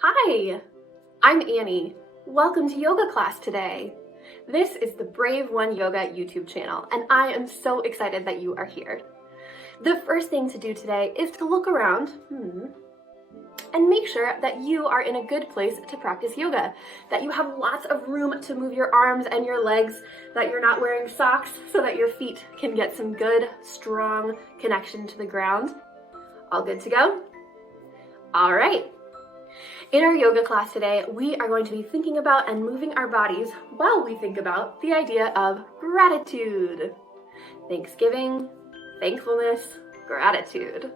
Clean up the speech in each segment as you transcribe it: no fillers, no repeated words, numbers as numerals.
Hi, I'm Annie. Welcome to yoga class today. This is the Brave One Yoga YouTube channel, and I am so excited that you are here. The first thing to do today is to look around and make sure that you are in a good place to practice yoga, that you have lots of room to move your arms and your legs, that you're not wearing socks so that your feet can get some good, strong connection to the ground. All good to go? All right. In our yoga class today, we are going to be thinking about and moving our bodies while we think about the idea of gratitude. Thanksgiving, thankfulness, gratitude.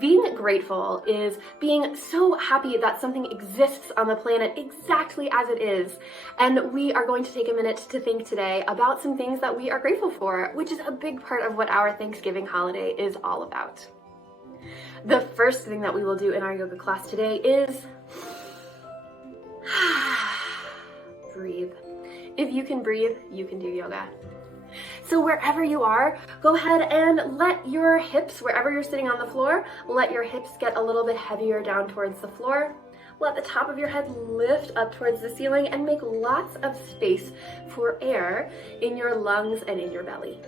Being grateful is being so happy that something exists on the planet exactly as it is. And we are going to take a minute to think today about some things that we are grateful for, which is a big part of what our Thanksgiving holiday is all about. The first thing that we will do in our yoga class today is breathe. If you can breathe, you can do yoga. So wherever you are, go ahead and let your hips, wherever you're sitting on the floor, let your hips get a little bit heavier down towards the floor. Let the top of your head lift up towards the ceiling and make lots of space for air in your lungs and in your belly.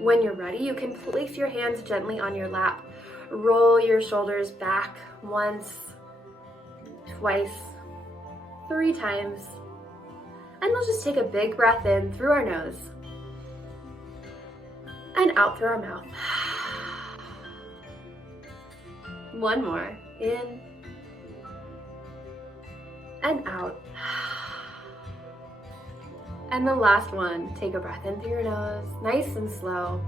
When you're ready, you can place your hands gently on your lap. Roll your shoulders back once, twice, 3 times. And we'll just take a big breath in through our nose and out through our mouth. One more, in and out. And the last one, take a breath in through your nose, nice and slow.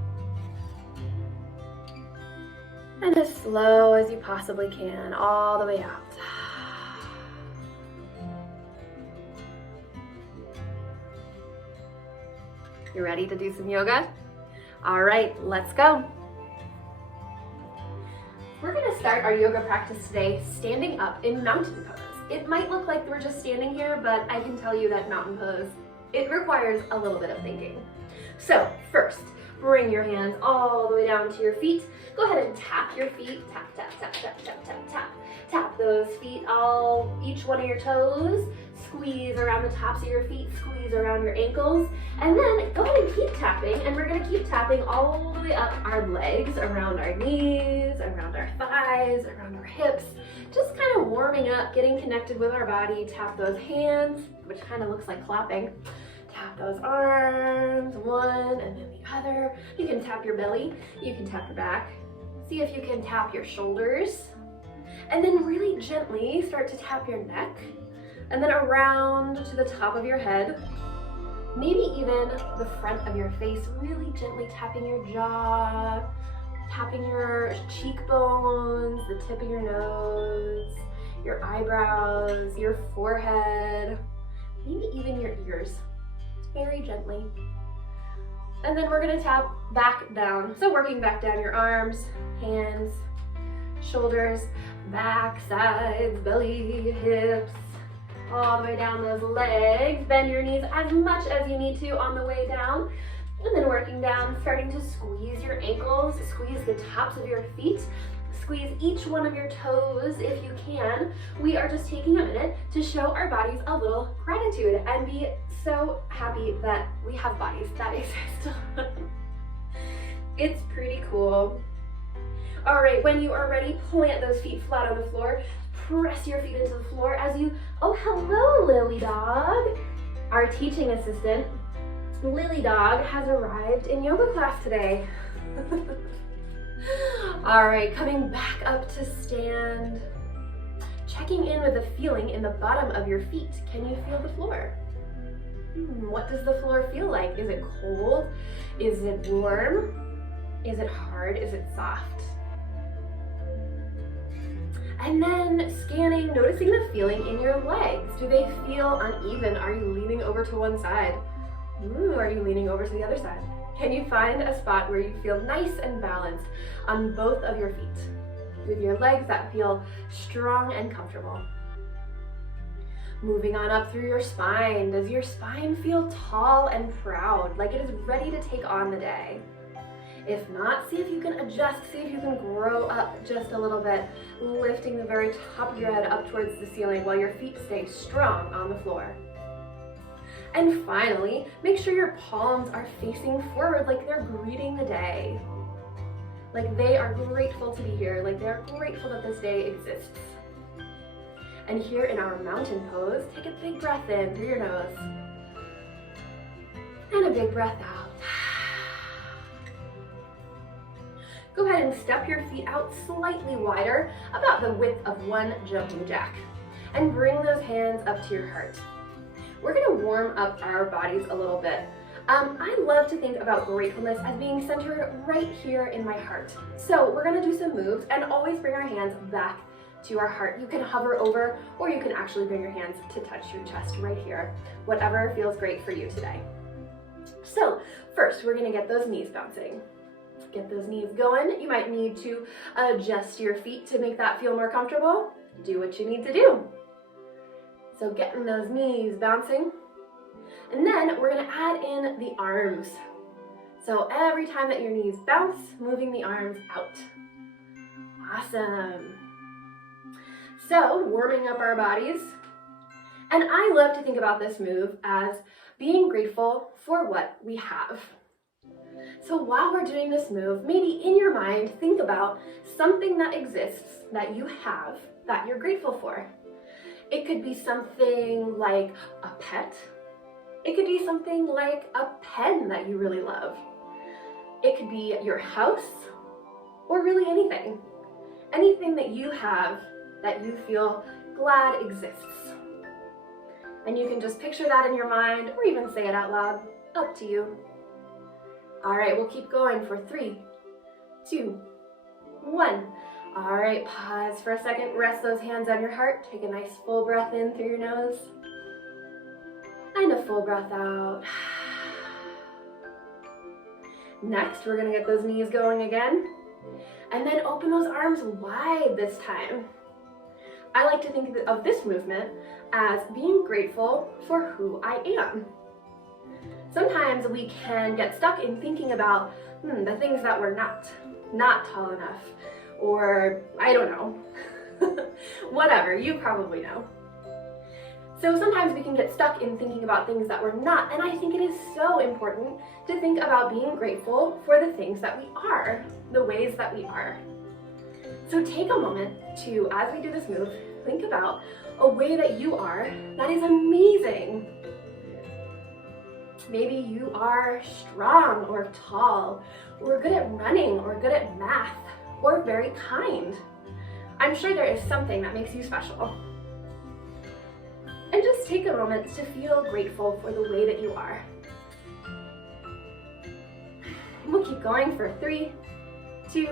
And as slow as you possibly can, all the way out. You ready to do some yoga? All right, let's go. We're gonna start our yoga practice today standing up in mountain pose. It might look like we're just standing here, but I can tell you that mountain pose, it requires a little bit of thinking. So first, bring your hands all the way down to your feet. Go ahead and tap your feet. Tap, tap, tap, tap, tap, tap, tap. Tap those feet, each one of your toes. Squeeze around the tops of your feet, squeeze around your ankles. And then go ahead and keep tapping. And we're gonna keep tapping all the way up our legs, around our knees, around our thighs, around our hips. Just kind of warming up, getting connected with our body. Tap those hands, which kind of looks like clapping. Tap those arms, one and then the other. You can tap your belly, you can tap your back. See if you can tap your shoulders. And then really gently start to tap your neck. And then around to the top of your head. Maybe even the front of your face, really gently tapping your jaw, tapping your cheekbones, the tip of your nose, your eyebrows, your forehead, maybe even your ears. Very gently. And then we're gonna tap back down. So working back down your arms, hands, shoulders, back, sides, belly, hips, all the way down those legs. Bend your knees as much as you need to on the way down. And then working down, starting to squeeze your ankles, squeeze the tops of your feet, squeeze each one of your toes if you can. We are just taking a minute to show our bodies a little gratitude and be so happy that we have bodies that exist. It's pretty cool. All right, when you are ready, plant those feet flat on the floor. Press your feet into the floor as you, oh, hello, Lily Dog. Our teaching assistant, Lily Dog, has arrived in yoga class today. All right, coming back up to stand. Checking in with the feeling in the bottom of your feet. Can you feel the floor? What does the floor feel like? Is it cold? Is it warm? Is it hard? Is it soft? And then scanning, noticing the feeling in your legs. Do they feel uneven? Are you leaning over to one side? Are you leaning over to the other side? Can you find a spot where you feel nice and balanced on both of your feet? With your legs that feel strong and comfortable. Moving on up through your spine. Does your spine feel tall and proud, like it is ready to take on the day? If not, see if you can adjust, see if you can grow up just a little bit, lifting the very top of your head up towards the ceiling while your feet stay strong on the floor. And finally, make sure your palms are facing forward like they're greeting the day. Like they are grateful to be here, like they're grateful that this day exists. And here in our mountain pose, take a big breath in through your nose. And a big breath out. Go ahead and step your feet out slightly wider, about the width of one jumping jack. And bring those hands up to your heart. We're gonna warm up our bodies a little bit. I love to think about gratefulness as being centered right here in my heart. So we're gonna do some moves and always bring our hands back to our heart. You can hover over, or you can actually bring your hands to touch your chest right here. Whatever feels great for you today. So first, we're gonna get those knees bouncing. Get those knees going. You might need to adjust your feet to make that feel more comfortable. Do what you need to do. So getting those knees bouncing. And then we're gonna add in the arms. So every time that your knees bounce, moving the arms out. Awesome. So warming up our bodies. And I love to think about this move as being grateful for what we have. So while we're doing this move, maybe in your mind, think about something that exists that you have that you're grateful for. It could be something like a pet. It could be something like a pen that you really love. It could be your house, or really anything. Anything that you have that you feel glad exists. And you can just picture that in your mind, or even say it out loud, up to you. All right, we'll keep going for 3, 2, 1. All right, pause for a second, rest those hands on your heart. Take a nice full breath in through your nose. And a full breath out. Next, we're gonna get those knees going again. And then open those arms wide this time. I like to think of this movement as being grateful for who I am. Sometimes we can get stuck in thinking about the things that we're not tall enough, or I don't know, whatever, you probably know. So sometimes we can get stuck in thinking about things that we're not, and I think it is so important to think about being grateful for the things that we are, the ways that we are. So take a moment to, as we do this move, think about a way that you are that is amazing. Maybe you are strong or tall, or good at running, or good at math, or very kind. I'm sure there is something that makes you special. And just take a moment to feel grateful for the way that you are. We'll keep going for 3, 2,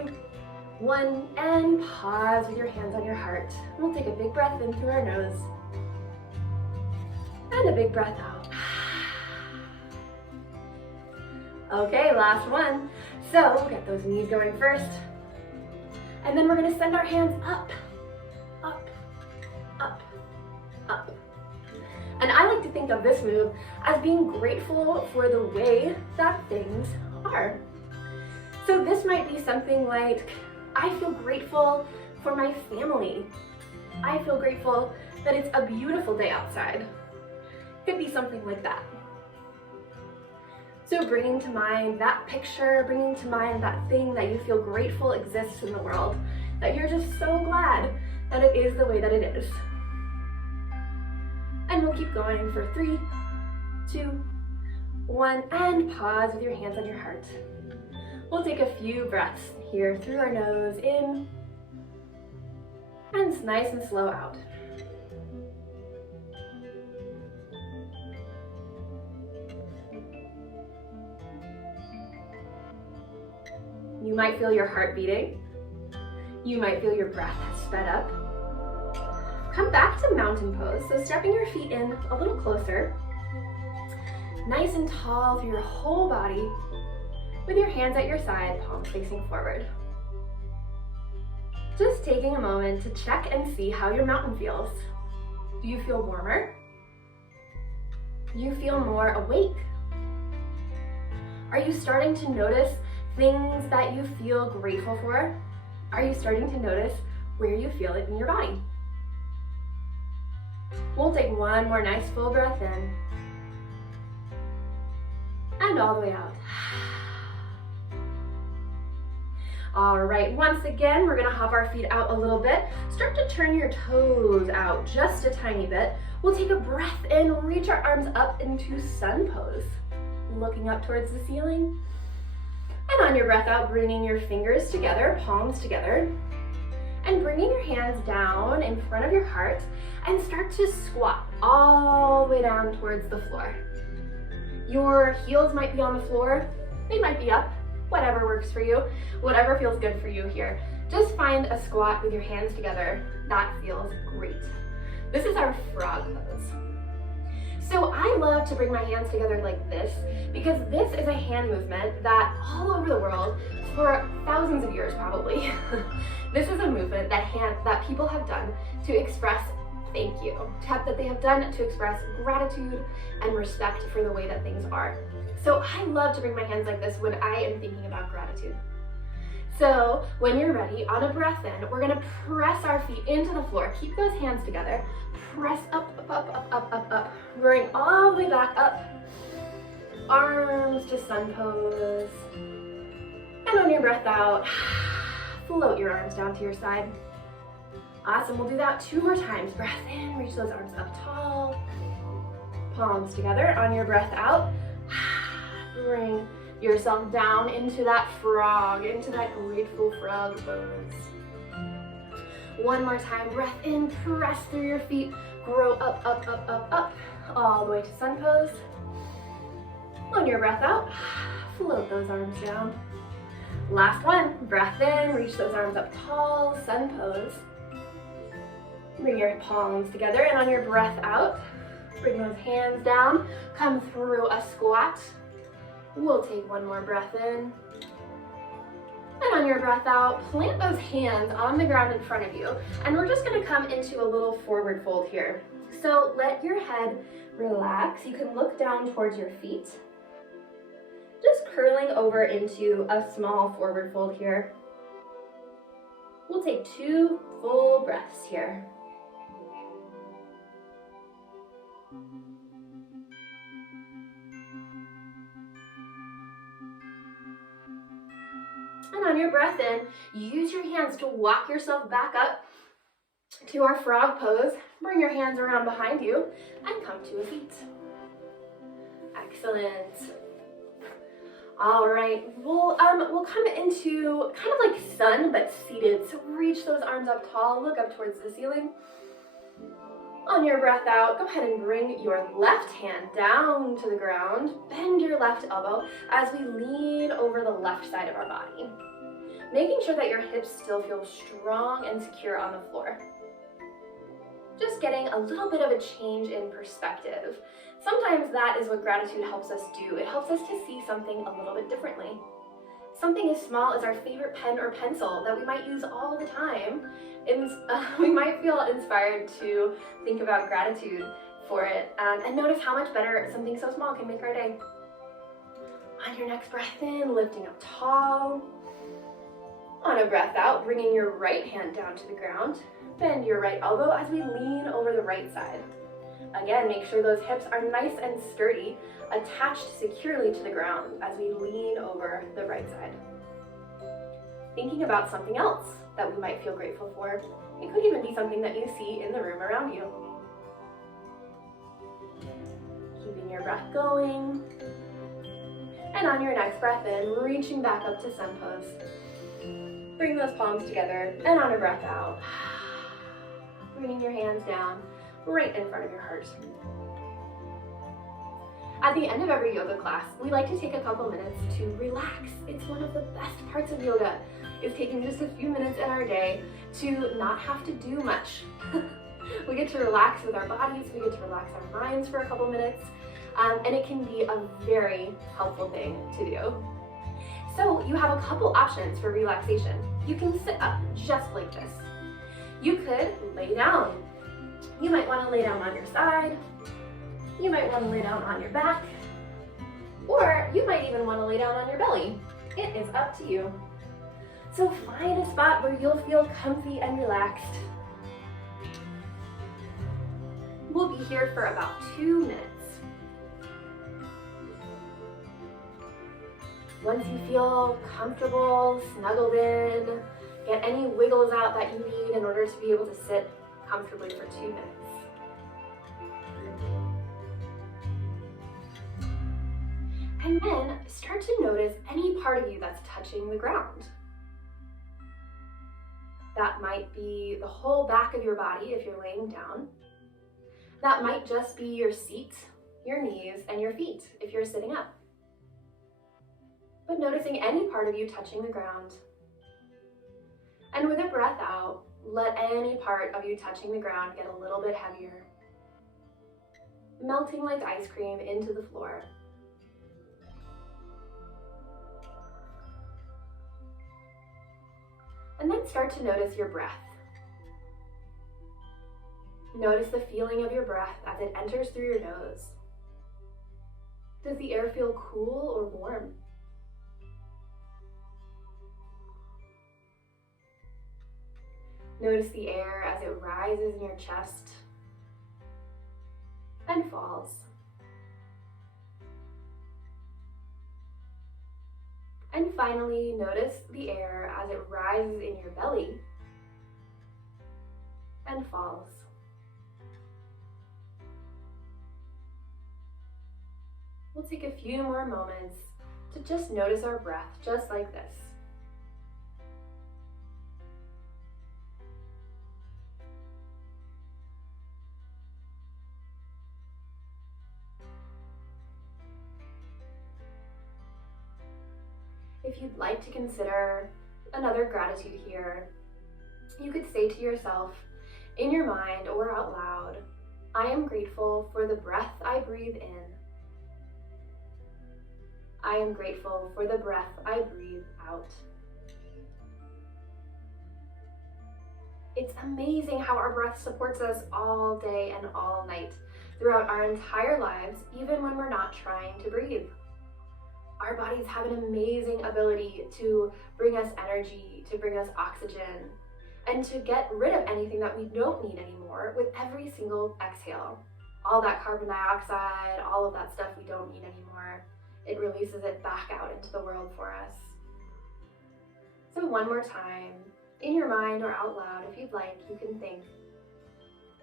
1, and pause with your hands on your heart. We'll take a big breath in through our nose, and a big breath out. Okay, last one. So we'll get those knees going first. And then we're gonna send our hands up, up, up, up. And I like to think of this move as being grateful for the way that things are. So this might be something like, I feel grateful for my family. I feel grateful that it's a beautiful day outside. Could be something like that. So bringing to mind that picture, bringing to mind that thing that you feel grateful exists in the world, that you're just so glad that it is the way that it is. And we'll keep going for 3, 2, 1, and pause with your hands on your heart. We'll take a few breaths here through our nose, in, and nice and slow out. You might feel your heart beating. You might feel your breath has sped up. Come back to mountain pose, so stepping your feet in a little closer, nice and tall through your whole body, with your hands at your side, palms facing forward. Just taking a moment to check and see how your mountain feels. Do you feel warmer? Do you feel more awake? Are you starting to notice things that you feel grateful for. Are you starting to notice where you feel it in your body? We'll take one more nice full breath in and all the way out. All right, once again, we're gonna hop our feet out a little bit. Start to turn your toes out just a tiny bit. We'll take a breath in, reach our arms up into sun pose, looking up towards the ceiling. And on your breath out, bringing your fingers together, palms together, and bringing your hands down in front of your heart and start to squat all the way down towards the floor. Your heels might be on the floor, they might be up, whatever works for you, whatever feels good for you here. Just find a squat with your hands together. That feels great. This is our frog pose. So I love to bring my hands together like this because this is a hand movement that all over the world, for thousands of years probably, this is a movement that people have done to express thank you, that they have done to express gratitude and respect for the way that things are. So I love to bring my hands like this when I am thinking about gratitude. So when you're ready, on a breath in, we're gonna press our feet into the floor. Keep those hands together. Press up, up, up, up, up, up. Bring all the way back up. Arms to sun pose. And on your breath out, float your arms down to your side. Awesome, we'll do that 2 more times. Breath in, reach those arms up tall. Palms together. On your breath out, bring yourself down into that frog, into that grateful frog pose. One more time, breath in, press through your feet, grow up, up, up, up, up, all the way to sun pose. On your breath out, float those arms down. Last one, breath in, reach those arms up tall, sun pose. Bring your palms together, and on your breath out, bring those hands down, come through a squat. We'll take one more breath in. And on your breath out, plant those hands on the ground in front of you. And we're just gonna come into a little forward fold here. So let your head relax. You can look down towards your feet. Just curling over into a small forward fold here. We'll take 2 full breaths here. And on your breath in, use your hands to walk yourself back up to our frog pose. Bring your hands around behind you and come to a seat. Excellent. All right, we'll come into kind of like sun, but seated. So reach those arms up tall, look up towards the ceiling. On your breath out, go ahead and bring your left hand down to the ground. Bend your left elbow as we lean over the left side of our body, making sure that your hips still feel strong and secure on the floor. Just getting a little bit of a change in perspective. Sometimes that is what gratitude helps us do. It helps us to see something a little bit differently. Something as small as our favorite pen or pencil that we might use all the time, we might feel inspired to think about gratitude for it and notice how much better something so small can make our day. On your next breath in, lifting up tall. On a breath out, bringing your right hand down to the ground. Bend your right elbow as we lean over the right side. Again, make sure those hips are nice and sturdy, attached securely to the ground as we lean over the right side. Thinking about something else that we might feel grateful for. It could even be something that you see in the room around you. Keeping your breath going. And on your next breath in, reaching back up to sun pose. Bring those palms together, and on a breath out, bringing your hands down right in front of your heart. At the end of every yoga class, we like to take a couple minutes to relax. It's one of the best parts of yoga, is taking just a few minutes in our day to not have to do much. We get to relax with our bodies, we get to relax our minds for a couple minutes, and it can be a very helpful thing to do. So you have a couple options for relaxation. You can sit up just like this. You could lay down. You might want to lay down on your side. You might want to lay down on your back. Or you might even want to lay down on your belly. It is up to you. So find a spot where you'll feel comfy and relaxed. We'll be here for about 2 minutes. Once you feel comfortable, snuggled in, get any wiggles out that you need in order to be able to sit comfortably for 2 minutes. And then start to notice any part of you that's touching the ground. That might be the whole back of your body if you're laying down. That might just be your seat, your knees, and your feet if you're sitting up. But noticing any part of you touching the ground. And with a breath out, let any part of you touching the ground get a little bit heavier, melting like ice cream into the floor. And then start to notice your breath. Notice the feeling of your breath as it enters through your nose. Does the air feel cool or warm? Notice the air as it rises in your chest and falls. And finally, notice the air as it rises in your belly and falls. We'll take a few more moments to just notice our breath, just like this. If you'd like to consider another gratitude here, you could say to yourself, in your mind or out loud, I am grateful for the breath I breathe in. I am grateful for the breath I breathe out. It's amazing how our breath supports us all day and all night, throughout our entire lives, even when we're not trying to breathe. Our bodies have an amazing ability to bring us energy, to bring us oxygen, and to get rid of anything that we don't need anymore with every single exhale. All that carbon dioxide, all of that stuff we don't need anymore, it releases it back out into the world for us. So one more time, in your mind or out loud, if you'd like, you can think,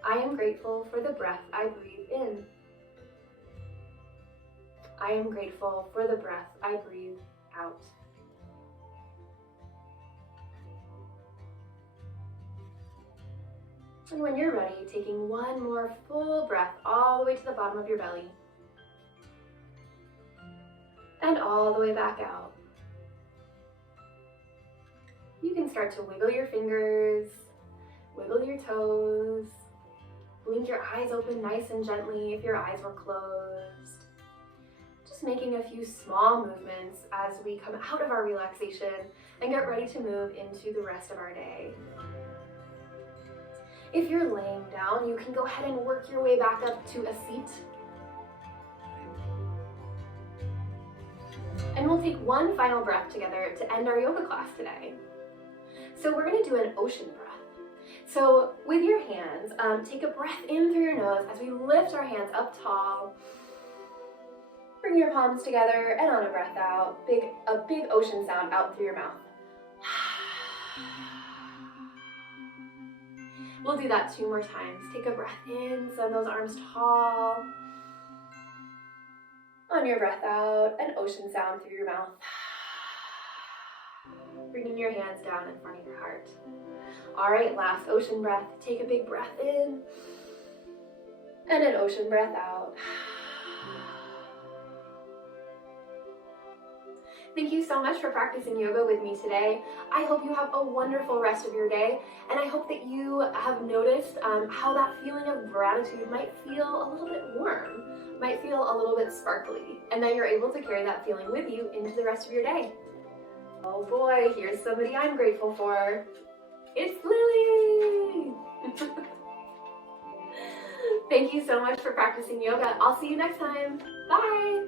I am grateful for the breath I breathe in. I am grateful for the breath I breathe out. And when you're ready, taking one more full breath all the way to the bottom of your belly. And all the way back out. You can start to wiggle your fingers, wiggle your toes, blink your eyes open nice and gently if your eyes were closed. Just making a few small movements as we come out of our relaxation and get ready to move into the rest of our day. If you're laying down, you can go ahead and work your way back up to a seat. And we'll take one final breath together to end our yoga class today. So we're going to do an ocean breath. So with your hands, take a breath in through your nose as we lift our hands up tall. Bring your palms together, and on a breath out, a big ocean sound out through your mouth. We'll do that 2 more times. Take a breath in, send those arms tall. On your breath out, an ocean sound through your mouth. Bringing your hands down in front of your heart. All right, last ocean breath. Take a big breath in, and an ocean breath out. Thank you so much for practicing yoga with me today. I hope you have a wonderful rest of your day, and I hope that you have noticed how that feeling of gratitude might feel a little bit warm, might feel a little bit sparkly, and that you're able to carry that feeling with you into the rest of your day. Oh boy, here's somebody I'm grateful for. It's Lily! Thank you so much for practicing yoga. I'll see you next time. Bye!